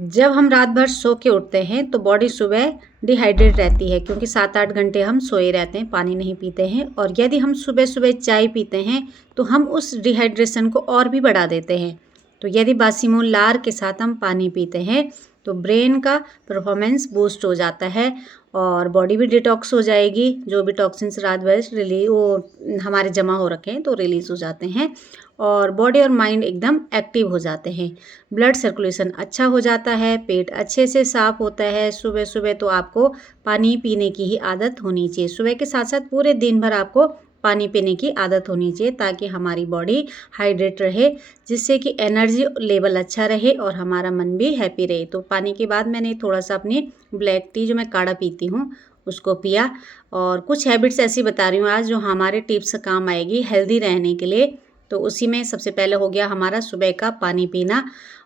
जब हम रात भर सो के उठते हैं तो बॉडी सुबह डिहाइड्रेट रहती है, क्योंकि 7-8 घंटे हम सोए रहते हैं, पानी नहीं पीते हैं। और यदि हम सुबह सुबह चाय पीते हैं तो हम उस डिहाइड्रेशन को और भी बढ़ा देते हैं। तो यदि बासी मुंह लार के साथ हम पानी पीते हैं तो ब्रेन का परफॉर्मेंस बूस्ट हो जाता है और बॉडी भी डिटॉक्स हो जाएगी। जो भी टॉक्सिन्स रात भर हमारे जमा हो रखे हैं तो रिलीज़ हो जाते हैं और बॉडी और माइंड एकदम एक्टिव हो जाते हैं। ब्लड सर्कुलेशन अच्छा हो जाता है, पेट अच्छे से साफ होता है। सुबह सुबह तो आपको पानी पीने की ही आदत होनी चाहिए। सुबह के साथ साथ पूरे दिन भर आपको पानी पीने की आदत होनी चाहिए, ताकि हमारी बॉडी हाइड्रेट रहे, जिससे कि एनर्जी लेवल अच्छा रहे और हमारा मन भी हैप्पी रहे। तो पानी के बाद मैंने थोड़ा सा अपनी ब्लैक टी, जो मैं काढ़ा पीती हूँ, उसको पिया। और कुछ हैबिट्स ऐसी बता रही हूँ आज जो हमारे टिप्स काम आएगी हेल्दी रहने के लिए। तो उसी में सबसे पहले हो गया हमारा सुबह का पानी पीना,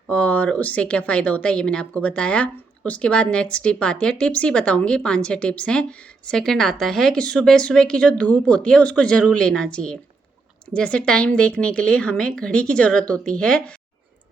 और उससे क्या फ़ायदा होता है ये मैंने आपको बताया। उसके बाद नेक्स्ट टिप आती है, टिप्स ही बताऊंगी, 5-6 टिप्स हैं। सेकंड आता है कि सुबह सुबह की जो धूप होती है उसको ज़रूर लेना चाहिए। जैसे टाइम देखने के लिए हमें घड़ी की ज़रूरत होती है,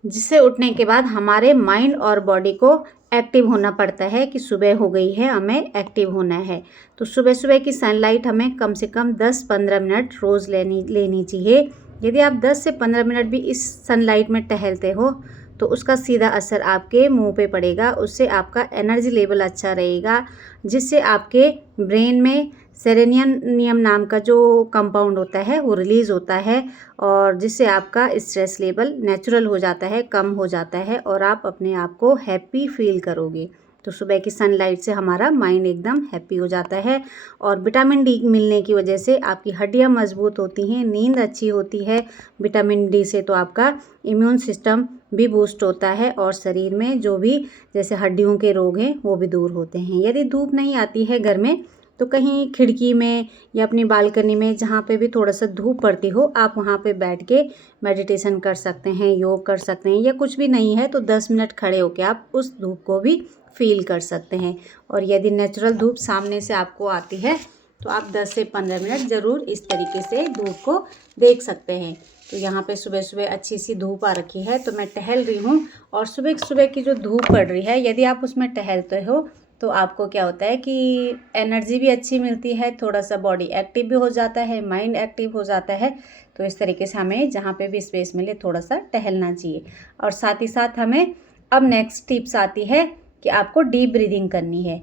जिससे उठने के बाद हमारे माइंड और बॉडी को एक्टिव होना पड़ता है कि सुबह हो गई है, हमें एक्टिव होना है। तो सुबह सुबह की सनलाइट हमें कम से कम 10-15 मिनट रोज़ लेनी चाहिए। यदि आप 10 से 15 मिनट भी इस सनलाइट में टहलते हो तो उसका सीधा असर आपके मुंह पे पड़ेगा। उससे आपका एनर्जी लेवल अच्छा रहेगा, जिससे आपके ब्रेन में सेरेनियम नाम का जो कंपाउंड होता है वो रिलीज़ होता है, और जिससे आपका स्ट्रेस लेवल नेचुरल हो जाता है, कम हो जाता है और आप अपने आप को हैप्पी फील करोगे। तो सुबह की सनलाइट से हमारा माइंड एकदम हैप्पी हो जाता है। और विटामिन डी मिलने की वजह से आपकी हड्डियां मजबूत होती हैं, नींद अच्छी होती है। विटामिन डी से तो आपका इम्यून सिस्टम भी बूस्ट होता है और शरीर में जो भी जैसे हड्डियों के रोग हैं वो भी दूर होते हैं। यदि धूप नहीं आती है घर में तो कहीं खिड़की में या अपनी बालकनी में जहाँ पे भी थोड़ा सा धूप पड़ती हो, आप वहाँ पे बैठ के मेडिटेशन कर सकते हैं, योग कर सकते हैं, या कुछ भी नहीं है तो 10 मिनट खड़े होकर आप उस धूप को भी फील कर सकते हैं। और यदि नेचुरल धूप सामने से आपको आती है तो आप 10 से 15 मिनट ज़रूर इस तरीके से धूप को देख सकते हैं। तो यहाँ पे सुबह सुबह अच्छी सी धूप आ रखी है तो मैं टहल रही हूँ, और सुबह सुबह की जो धूप पड़ रही है, यदि आप उसमें टहलते हो तो आपको क्या होता है कि एनर्जी भी अच्छी मिलती है, थोड़ा सा बॉडी एक्टिव भी हो जाता है, माइंड एक्टिव हो जाता है। तो इस तरीके से हमें जहाँ पे भी स्पेस मिले थोड़ा सा टहलना चाहिए। और साथ ही साथ हमें अब नेक्स्ट टिप्स आती है कि आपको डीप ब्रीदिंग करनी है।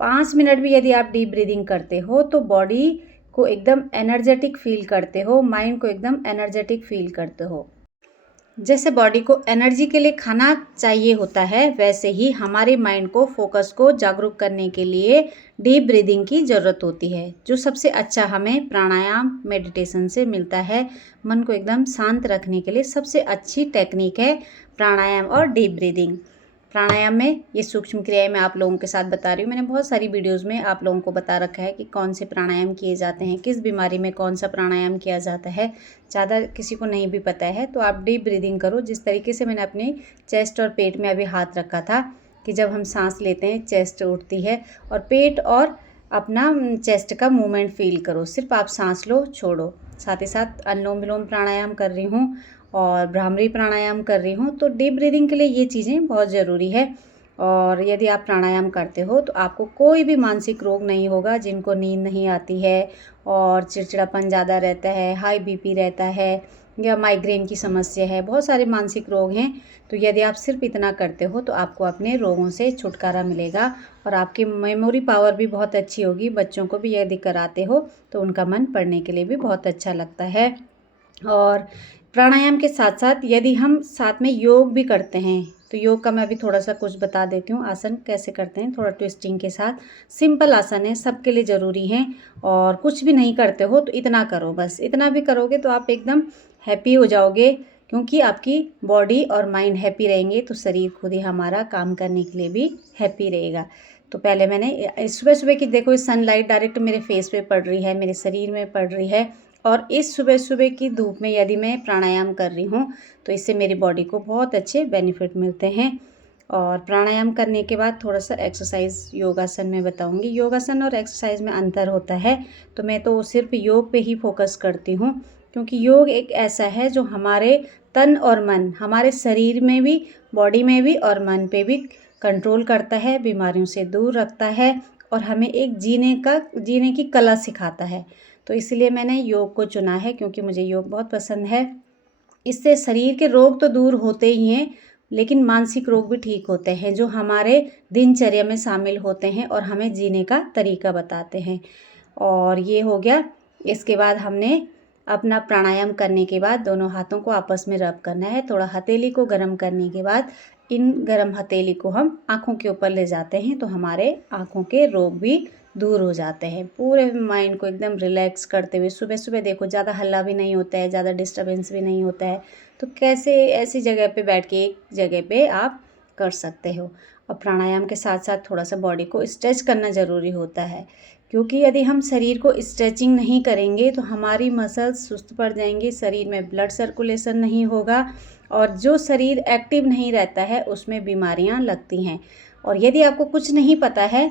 5 मिनट भी यदि आप डीप ब्रीदिंग करते हो तो बॉडी को एकदम एनर्जेटिक फील करते हो, माइंड को एकदम एनर्जेटिक फील करते हो। जैसे बॉडी को एनर्जी के लिए खाना चाहिए होता है, वैसे ही हमारे माइंड को, फोकस को जागरूक करने के लिए डीप ब्रीदिंग की ज़रूरत होती है, जो सबसे अच्छा हमें प्राणायाम मेडिटेशन से मिलता है। मन को एकदम शांत रखने के लिए सबसे अच्छी टेक्निक है प्राणायाम और डीप ब्रीदिंग। प्राणायाम में ये सूक्ष्म क्रियाएं मैं आप लोगों के साथ बता रही हूँ। मैंने बहुत सारी वीडियोज़ में आप लोगों को बता रखा है कि कौन से प्राणायाम किए जाते हैं, किस बीमारी में कौन सा प्राणायाम किया जाता है। ज़्यादा किसी को नहीं भी पता है तो आप डीप ब्रीदिंग करो। जिस तरीके से मैंने अपने चेस्ट और पेट में अभी हाथ रखा था कि जब हम सांस लेते हैं चेस्ट उठती है, और पेट और अपना चेस्ट का मूवमेंट फील करो। सिर्फ आप सांस लो, छोड़ो। साथ ही साथ अनुलोम विलोम प्राणायाम कर रही हूँ और भ्रामरी प्राणायाम कर रही हूँ। तो डीप ब्रीदिंग के लिए ये चीज़ें बहुत ज़रूरी है। और यदि आप प्राणायाम करते हो तो आपको कोई भी मानसिक रोग नहीं होगा। जिनको नींद नहीं आती है और चिड़चिड़ापन ज़्यादा रहता है, हाई बीपी रहता है, या माइग्रेन की समस्या है, बहुत सारे मानसिक रोग हैं, तो यदि आप सिर्फ इतना करते हो तो आपको अपने रोगों से छुटकारा मिलेगा और आपकी मेमोरी पावर भी बहुत अच्छी होगी। बच्चों को भी यदि कराते हो तो उनका मन पढ़ने के लिए भी बहुत अच्छा लगता है। और प्राणायाम के साथ साथ यदि हम साथ में योग भी करते हैं तो योग का मैं अभी थोड़ा सा कुछ बता देती हूँ। आसन कैसे करते हैं, थोड़ा ट्विस्टिंग के साथ। सिंपल आसन है, सबके लिए ज़रूरी है। और कुछ भी नहीं करते हो तो इतना करो, बस इतना भी करोगे तो आप एकदम हैप्पी हो जाओगे, क्योंकि आपकी बॉडी और माइंड हैप्पी रहेंगे तो शरीर खुद ही हमारा काम करने के लिए भी हैप्पी रहेगा। तो पहले मैंने सुबह सुबह की देखो, सनलाइट डायरेक्ट मेरे फेस पे पड़ रही है, मेरे शरीर में पड़ रही है, और इस सुबह सुबह की धूप में यदि मैं प्राणायाम कर रही हूँ तो इससे मेरी बॉडी को बहुत अच्छे बेनिफिट मिलते हैं। और प्राणायाम करने के बाद थोड़ा सा एक्सरसाइज योगासन में बताऊंगी। योगासन और एक्सरसाइज में अंतर होता है, तो मैं तो सिर्फ योग पे ही फोकस करती हूँ। क्योंकि योग एक ऐसा है जो हमारे तन और मन, हमारे शरीर में भी, बॉडी में भी और मन पे भी कंट्रोल करता है, बीमारियों से दूर रखता है और हमें एक जीने की कला सिखाता है। तो इसलिए मैंने योग को चुना है, क्योंकि मुझे योग बहुत पसंद है। इससे शरीर के रोग तो दूर होते ही हैं, लेकिन मानसिक रोग भी ठीक होते हैं, जो हमारे दिनचर्या में शामिल होते हैं और हमें जीने का तरीका बताते हैं। और ये हो गया। इसके बाद हमने अपना प्राणायाम करने के बाद दोनों हाथों को आपस में रब करना है। थोड़ा हथेली को गर्म करने के बाद इन गर्म हथेली को हम आँखों के ऊपर ले जाते हैं, तो हमारे आँखों के रोग भी दूर हो जाते हैं। पूरे माइंड को एकदम रिलैक्स करते हुए सुबह सुबह देखो, ज़्यादा हल्ला भी नहीं होता है, ज़्यादा डिस्टर्बेंस भी नहीं होता है, तो कैसे ऐसी जगह पे बैठ के एक जगह पे आप कर सकते हो। और प्राणायाम के साथ साथ थोड़ा सा बॉडी को स्ट्रेच करना ज़रूरी होता है, क्योंकि यदि हम शरीर को स्ट्रेचिंग नहीं करेंगे तो हमारी मसल्स सुस्त पड़ जाएंगी, शरीर में ब्लड सर्कुलेशन नहीं होगा और जो शरीर एक्टिव नहीं रहता है उसमें बीमारियां लगती हैं। और यदि आपको कुछ नहीं पता है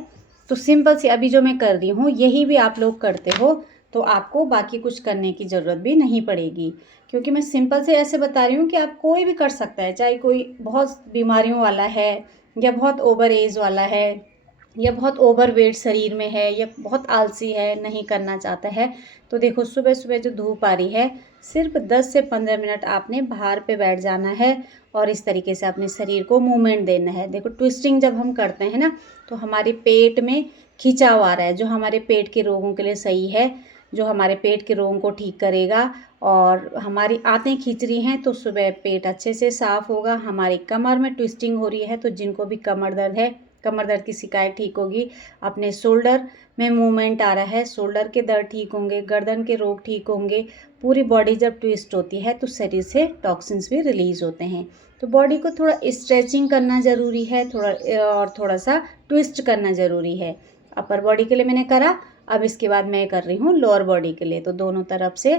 तो सिंपल से अभी जो मैं कर रही हूँ यही भी आप लोग करते हो, तो आपको बाकी कुछ करने की ज़रूरत भी नहीं पड़ेगी, क्योंकि मैं सिंपल से ऐसे बता रही हूँ कि आप कोई भी कर सकता है, चाहे कोई बहुत बीमारियों वाला है या बहुत ओवर एज वाला है या बहुत ओवर वेट शरीर में है या बहुत आलसी है, नहीं करना चाहता है। तो देखो, सुबह सुबह जो धूप आ रही है, सिर्फ 10 से 15 मिनट आपने बाहर पे बैठ जाना है और इस तरीके से अपने शरीर को मूवमेंट देना है। देखो, ट्विस्टिंग जब हम करते हैं ना, तो हमारे पेट में खिंचाव आ रहा है, जो हमारे पेट के रोगों के लिए सही है, जो हमारे पेट के रोगों को ठीक करेगा। और हमारी आंतें खींच रही हैं तो सुबह पेट अच्छे से साफ़ होगा। हमारी कमर में ट्विस्टिंग हो रही है तो जिनको भी कमर दर्द है, कमर दर्द की शिकायत ठीक होगी। अपने शोल्डर में मूवमेंट आ रहा है, शोल्डर के दर्द ठीक होंगे, गर्दन के रोग ठीक होंगे। पूरी बॉडी जब ट्विस्ट होती है तो शरीर से टॉक्सिन्स भी रिलीज़ होते हैं। तो बॉडी को थोड़ा स्ट्रेचिंग करना ज़रूरी है, थोड़ा सा ट्विस्ट करना ज़रूरी है। अपर बॉडी के लिए मैंने करा, अब इसके बाद मैं कर रही हूँ लोअर बॉडी के लिए। तो दोनों तरफ से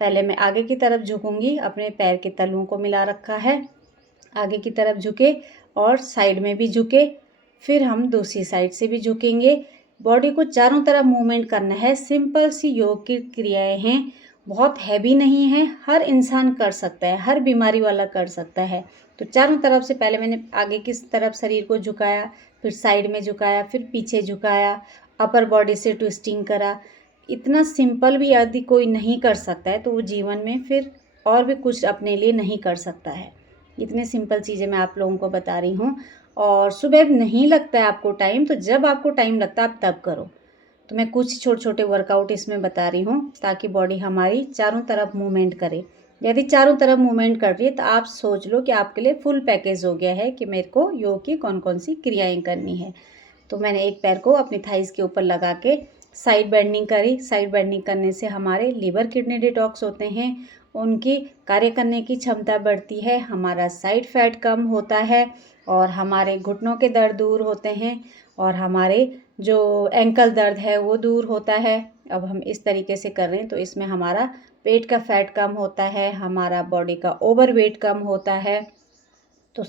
पहले मैं आगे की तरफ झुकूँगी, अपने पैर के तलुओं को मिला रखा है, आगे की तरफ झुके और साइड में भी झुके, फिर हम दूसरी साइड से भी झुकेंगे। बॉडी को चारों तरफ मूवमेंट करना है। सिंपल सी योग की क्रियाएं हैं, बहुत हैवी नहीं है, हर इंसान कर सकता है, हर बीमारी वाला कर सकता है। तो चारों तरफ से पहले मैंने आगे की तरफ शरीर को झुकाया, फिर साइड में झुकाया, फिर पीछे झुकाया, अपर बॉडी से ट्विस्टिंग करा। इतना सिंपल भी यदि कोई नहीं कर सकता है तो वो जीवन में फिर और भी कुछ अपने लिए नहीं कर सकता है। इतने सिंपल चीज़ें मैं आप लोगों को बता रही हूँ। और सुबह नहीं लगता है आपको टाइम, तो जब आपको टाइम लगता है आप तब करो। तो मैं कुछ छोटे छोटे वर्कआउट इसमें बता रही हूँ ताकि बॉडी हमारी चारों तरफ मूवमेंट करे। यदि चारों तरफ मूवमेंट कर रही है तो आप सोच लो कि आपके लिए फुल पैकेज हो गया है कि मेरे को योग की कौन कौन सी क्रियाएं करनी है। तो मैंने एक पैर को अपनी थाइस के ऊपर लगा के साइड बेंडिंग करी। साइड बेंडिंग करने से हमारे लीवर किडनी डिटॉक्स होते हैं, उनकी कार्य करने की क्षमता बढ़ती है, हमारा साइड फैट कम होता है और हमारे घुटनों के दर्द दूर होते हैं और हमारे जो एंकल दर्द है वो दूर होता है। अब हम इस तरीके से कर रहे हैं तो इसमें हमारा पेट का फैट कम होता है, हमारा बॉडी का ओवर वेट कम होता है। तो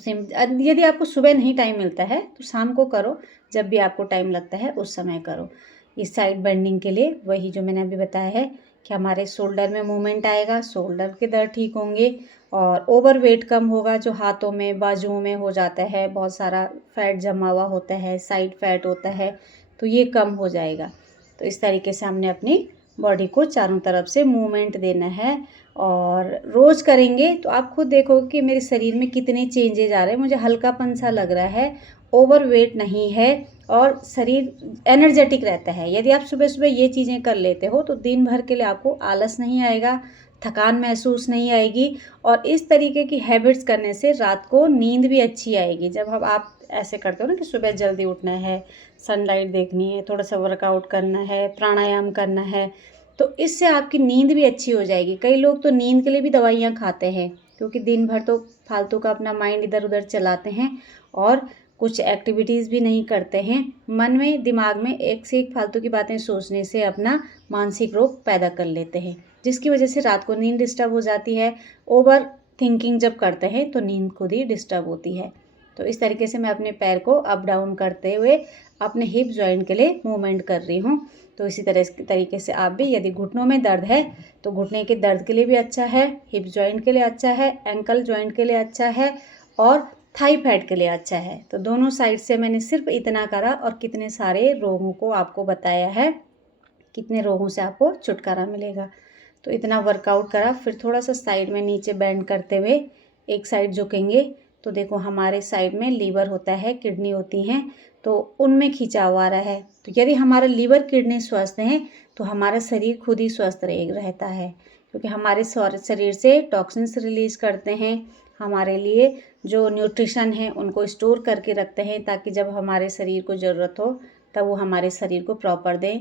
यदि आपको सुबह नहीं टाइम मिलता है तो शाम को करो, जब भी आपको टाइम लगता है उस समय करो। इस साइड बेंडिंग के लिए वही जो मैंने अभी बताया है कि हमारे शोल्डर में मूवमेंट आएगा, शोल्डर के दर्द ठीक होंगे और ओवर वेट कम होगा, जो हाथों में बाजुओं में हो जाता है, बहुत सारा फैट जमा हुआ होता है, साइड फैट होता है, तो ये कम हो जाएगा। तो इस तरीके से हमने अपनी बॉडी को चारों तरफ से मूवमेंट देना है और रोज़ करेंगे तो आप खुद देखोगे कि मेरे शरीर में कितने चेंजेज आ रहे हैं। मुझे हल्कापन सा लग रहा है, ओवर वेट नहीं है और शरीर एनर्जेटिक रहता है। यदि आप सुबह सुबह ये चीज़ें कर लेते हो तो दिन भर के लिए आपको आलस नहीं आएगा, थकान महसूस नहीं आएगी और इस तरीके की हैबिट्स करने से रात को नींद भी अच्छी आएगी। जब हम आप ऐसे करते हो ना कि सुबह जल्दी उठना है, सनलाइट देखनी है, थोड़ा सा वर्कआउट करना है, प्राणायाम करना है, तो इससे आपकी नींद भी अच्छी हो जाएगी। कई लोग तो नींद के लिए भी दवाइयाँ खाते हैं, क्योंकि दिन भर तो फालतू का अपना माइंड इधर उधर चलाते हैं और कुछ एक्टिविटीज़ भी नहीं करते हैं। मन में, दिमाग में एक से एक फालतू की बातें सोचने से अपना मानसिक रोग पैदा कर लेते हैं, जिसकी वजह से रात को नींद डिस्टर्ब हो जाती है। ओवर थिंकिंग जब करते हैं तो नींद खुद ही डिस्टर्ब होती है। तो इस तरीके से मैं अपने पैर को अप डाउन करते हुए अपने हिप जॉइंट के लिए मूवमेंट कर रही हूँ। तो इसी तरीके से आप भी, यदि घुटनों में दर्द है तो घुटने के दर्द के लिए भी अच्छा है, हिप जॉइंट के लिए अच्छा है, एंकल जॉइंट के लिए अच्छा है और थाई फैट के लिए अच्छा है। तो दोनों साइड से मैंने सिर्फ इतना करा और कितने सारे रोगों को आपको बताया है, कितने रोगों से आपको छुटकारा मिलेगा। तो इतना वर्कआउट करा, फिर थोड़ा सा साइड में नीचे बेंड करते हुए एक साइड झुकेंगे तो देखो हमारे साइड में लीवर होता है, किडनी होती हैं, तो उनमें खिंचाव आ रहा है। तो यदि हमारा लीवर किडनी स्वस्थ हैं तो हमारा शरीर खुद ही स्वस्थ रहता है, क्योंकि हमारे शरीर से टॉक्सिन्स रिलीज करते हैं, हमारे लिए जो न्यूट्रिशन है उनको स्टोर करके रखते हैं ताकि जब हमारे शरीर को ज़रूरत हो तब वो हमारे शरीर को प्रॉपर दें।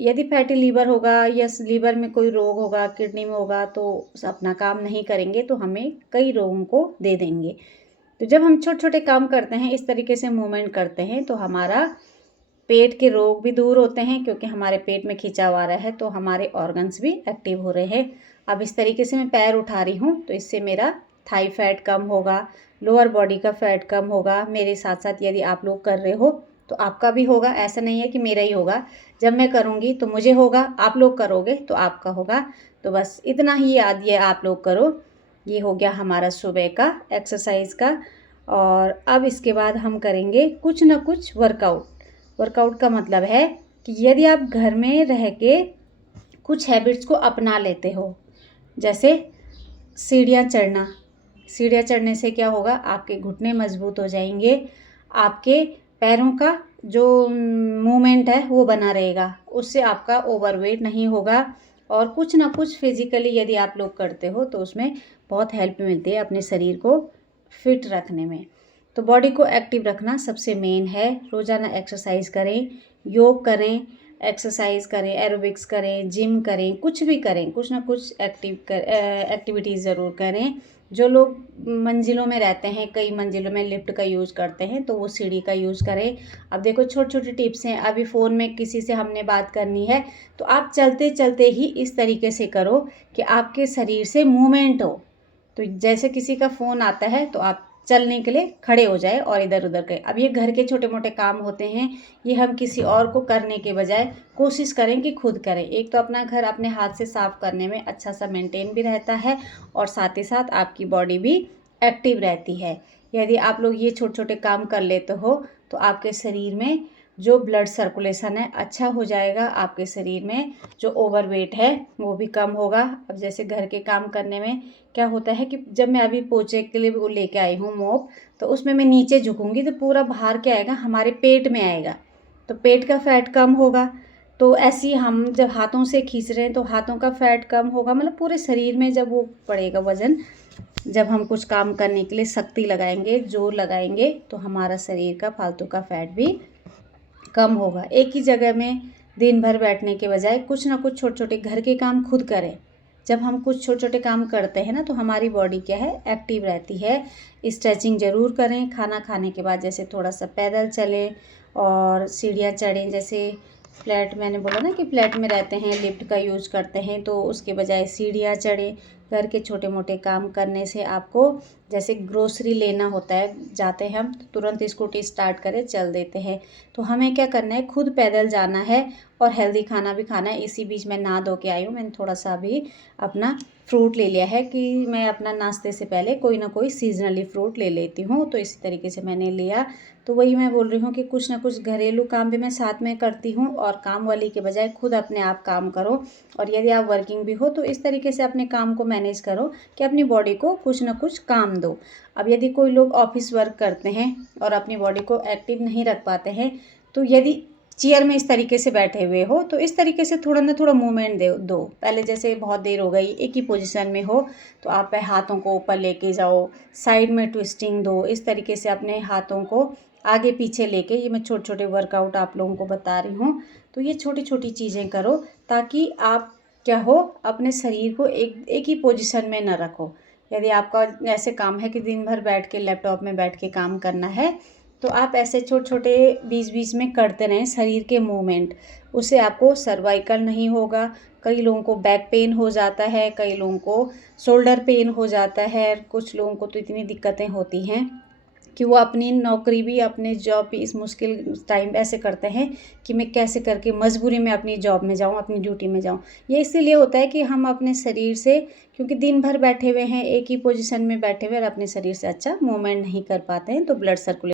यदि फैटी लीवर होगा या लीवर में कोई रोग होगा, किडनी में होगा, तो अपना काम नहीं करेंगे तो हमें कई रोगों को दे देंगे। तो जब हम छोटे छोटे काम करते हैं, इस तरीके से मूवमेंट करते हैं, तो हमारा पेट के रोग भी दूर होते हैं, क्योंकि हमारे पेट में खिंचाव आ रहा है तो हमारे ऑर्गन्स भी एक्टिव हो रहे हैं। अब इस तरीके से मैं पैर उठा रही हूँ तो इससे मेरा थाई फैट कम होगा, लोअर बॉडी का फैट कम होगा। मेरे साथ साथ यदि आप लोग कर रहे हो तो आपका भी होगा, ऐसा नहीं है कि मेरा ही होगा। जब मैं करूँगी तो मुझे होगा, आप लोग करोगे तो आपका होगा। तो बस इतना ही याद ये आप लोग करो। ये हो गया हमारा सुबह का एक्सरसाइज का। और अब इसके बाद हम करेंगे कुछ ना कुछ वर्कआउट। वर्कआउट का मतलब है कि यदि आप घर में रह के कुछ हैबिट्स को अपना लेते हो, जैसे सीढ़ियाँ चढ़ना। सीढ़ियाँ चढ़ने से क्या होगा, आपके घुटने मजबूत हो जाएंगे, आपके पैरों का जो मूवमेंट है वो बना रहेगा, उससे आपका ओवरवेट नहीं होगा। और कुछ ना कुछ फिजिकली यदि आप लोग करते हो तो उसमें बहुत हेल्प मिलती है अपने शरीर को फिट रखने में। तो बॉडी को एक्टिव रखना सबसे मेन है। रोज़ाना एक्सरसाइज करें, योग करें, एक्सरसाइज करें, एरोबिक्स करें, जिम करें, कुछ भी करें, कुछ ना कुछ एक्टिविटीज़ ज़रूर करें। जो लोग मंजिलों में रहते हैं, कई मंजिलों में लिफ्ट का यूज़ करते हैं, तो वो सीढ़ी का यूज़ करें। अब देखो छोटी छोटी टिप्स हैं। अभी फ़ोन में किसी से हमने बात करनी है तो आप चलते चलते ही इस तरीके से करो कि आपके शरीर से मूवमेंट हो। तो जैसे किसी का फ़ोन आता है तो आप चलने के लिए खड़े हो जाए और इधर उधर करें। अब ये घर के छोटे मोटे काम होते हैं, ये हम किसी और को करने के बजाय कोशिश करें कि खुद करें। एक तो अपना घर अपने हाथ से साफ़ करने में अच्छा सा मेंटेन भी रहता है और साथ ही साथ आपकी बॉडी भी एक्टिव रहती है। यदि आप लोग ये छोटे छोटे काम कर लेते हो तो आपके शरीर में जो ब्लड सर्कुलेशन है अच्छा हो जाएगा, आपके शरीर में जो ओवरवेट है वो भी कम होगा। अब जैसे घर के काम करने में क्या होता है कि जब मैं अभी पोछे के लिए वो लेके आई हूँ मोप, तो उसमें मैं नीचे झुकूँगी तो पूरा बाहर क्या आएगा, हमारे पेट में आएगा, तो पेट का फैट कम होगा। तो ऐसे ही हम जब हाथों से खींच रहे हैं तो हाथों का फैट कम होगा, मतलब पूरे शरीर में जब वो पड़ेगा वज़न, जब हम कुछ काम करने के लिए शक्ति लगाएंगे, जोर लगाएंगे, तो हमारा शरीर का फालतू का फैट भी कम होगा। एक ही जगह में दिन भर बैठने के बजाय कुछ ना कुछ छोटे छोटे घर के काम खुद करें। जब हम कुछ छोटे छोटे काम करते हैं ना तो हमारी बॉडी क्या है, एक्टिव रहती है। स्ट्रेचिंग ज़रूर करें। खाना खाने के बाद जैसे थोड़ा सा पैदल चलें और सीढ़ियाँ चढ़ें। जैसे फ्लैट, मैंने बोला ना कि फ्लैट में रहते हैं, लिफ्ट का यूज़ करते हैं, तो उसके बजाय सीढ़ियाँ चढ़ें। घर के छोटे मोटे काम करने से आपको, जैसे ग्रोसरी लेना होता है, जाते हैं हम तो तुरंत स्कूटी स्टार्ट करें चल देते हैं, तो हमें क्या करना है, खुद पैदल जाना है और हेल्दी खाना भी खाना है। इसी बीच मैं नहा धो के आई हूँ, मैंने थोड़ा सा भी अपना फ्रूट ले लिया है कि मैं अपना नाश्ते से पहले कोई ना कोई सीजनली फ्रूट ले लेती हूँ, तो इसी तरीके से मैंने लिया। तो वही मैं बोल रही हूँ कि कुछ ना कुछ घरेलू काम भी मैं साथ में करती हूँ और काम वाली के बजाय खुद अपने आप काम करो। और यदि आप वर्किंग भी हो तो इस तरीके से अपने काम को मैनेज करो कि अपनी बॉडी को कुछ ना कुछ काम दो। अब यदि कोई लोग ऑफिस वर्क करते हैं और अपनी बॉडी को एक्टिव नहीं रख पाते हैं, तो यदि चेयर में इस तरीके से बैठे हुए हो तो इस तरीके से थोड़ा ना थोड़ा मूवमेंट दो। पहले जैसे बहुत देर हो गई एक ही पोजीशन में हो तो आप हाथों को ऊपर लेके जाओ, साइड में ट्विस्टिंग दो, इस तरीके से अपने हाथों को आगे पीछे लेके, ये मैं छोटे छोटे वर्कआउट आप लोगों को बता रही हूँ। तो ये छोटी छोटी चीज़ें करो ताकि आप क्या हो, अपने शरीर को एक ही पोजीशन में न रखो। यदि आपका ऐसे काम है कि दिन भर बैठ के लैपटॉप में बैठ के काम करना है, तो आप ऐसे छोटे छोटे बीच बीच में करते रहें शरीर के मूवमेंट। उससे आपको सर्वाइकल नहीं होगा। कई लोगों को बैक पेन हो जाता है, कई लोगों को शोल्डर पेन हो जाता है, कुछ लोगों को तो इतनी दिक्कतें होती हैं कि वो अपनी नौकरी भी, अपने जॉब भी इस मुश्किल टाइम ऐसे करते हैं कि मैं कैसे करके मजबूरी में अपनी जॉब में जाऊँ, अपनी ड्यूटी में जाऊँ। ये इसीलिए होता है कि हम अपने शरीर से, क्योंकि दिन भर बैठे हुए हैं, एक ही पोजीशन में बैठे हुए और अपने शरीर से अच्छा मूवमेंट नहीं कर पाते हैं, तो ब्लड सर्कुलेशन